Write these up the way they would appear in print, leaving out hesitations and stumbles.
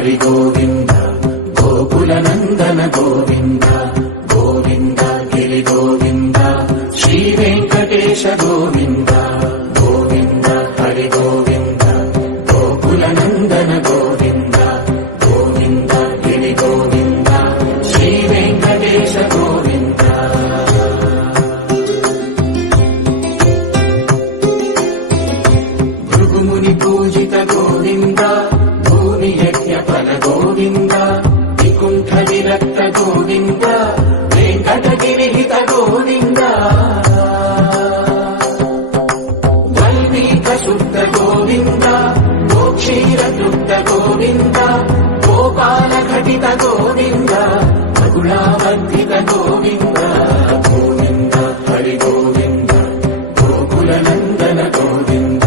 హరి గోవింద గోకుల నందన గోవింద గోవింద గిరి గోవింద శ్రీ వెంకటేశ గోవింద గోవింద హరి గోవింద గోకుల నందన గోవింద గోవింద గిరి గోవింద శ్రీ వెంకటేశ గోవింద భృగుముని పూజిత గోవింద భూమి యజ్ఞ ఫల గోవింద వికుంఠ విరక్త గోవింద వెంకటగిరిహిత గోవింద వల్మీక శుద్ధ గోవింద గోక్షీర తృప్త గోవింద గోపాల ఘటిత గోవింద మగుళావర్ధిత గోవింద గోవింద హరి గోవింద గోకుల నందన గోవింద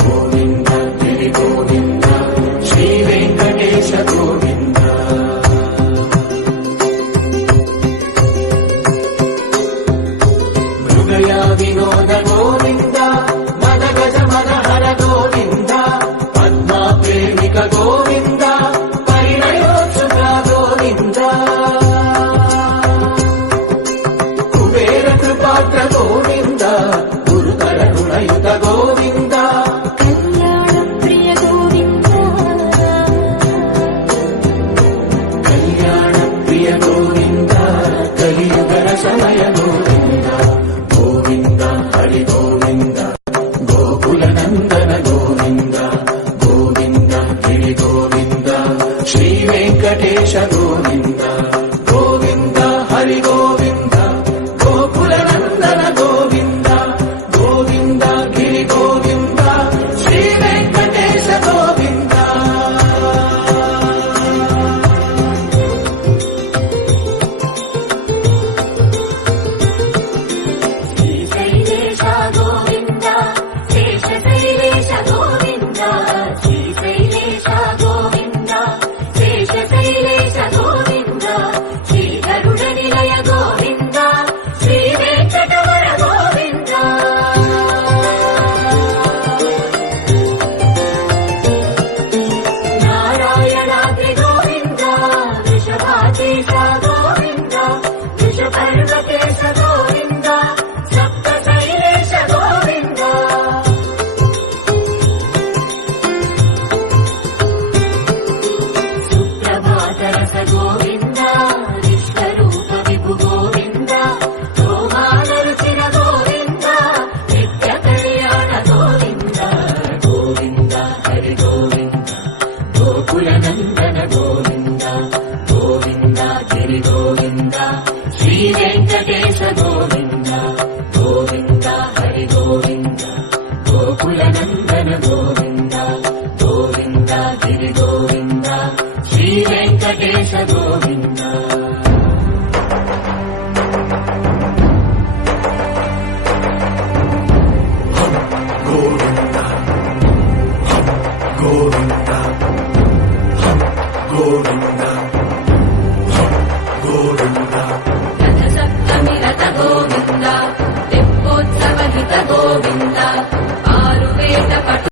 గోవింద గిరి గోవింద శ్రీ వెంకటేశ గోవింద మృగయ వినోద గోవింద మద గజ మనహర గోవింద పద్మా ప్రేమిక గోవింద పరిణయోత్సుక గోవింద కుబేర కృపాత్ర గోవింద గురుతర రుణయుత గోవింద కళ్యాణ ప్రియ గోవింద కలియుగ సమయ గోవింద గోవింద హరి గోవింద గోకుల నందన గోవింద గోవింద గిరి గోవింద శ్రీ వెంకటేశ గోవింద గోవింద హరి గోవింద గోకుల నందన గోవింద గోవింద గిరి గోవింద శ్రీ వెంకటేశ గోవింద శ్రీశైలేశ గోవింద శేషశైలేశ గోవింద శ్రీశైలేశ గోవింద శేషశైలేశ గోవింద శ్రీధరుడ నిలయ గోవింద శ్రీ వెంకటవర గోవింద నారాయణాద్రి గోవింద వృషభాకేశ గోవింద వృషపర్వకేశ గోవింద సప్తశైలేశ గోవింద సుప్రభాతరస గోవింద విశ్వరూప విభు గోవింద గోమానరుచిర గోవింద నిత్య కళ్యాణ గోవింద గోవింద హరి గోవింద గోకుల నందన గోవింద గోవింద గిరి గోవింద శ్రీ వెంకటేశ గోవింద గోవింద హరి గోవింద గోకుల నందన గోవింద గోవింద గిరి గోవింద శ్రీ వెంకటేశ గోవింద గోవింద గోవింద గోవింద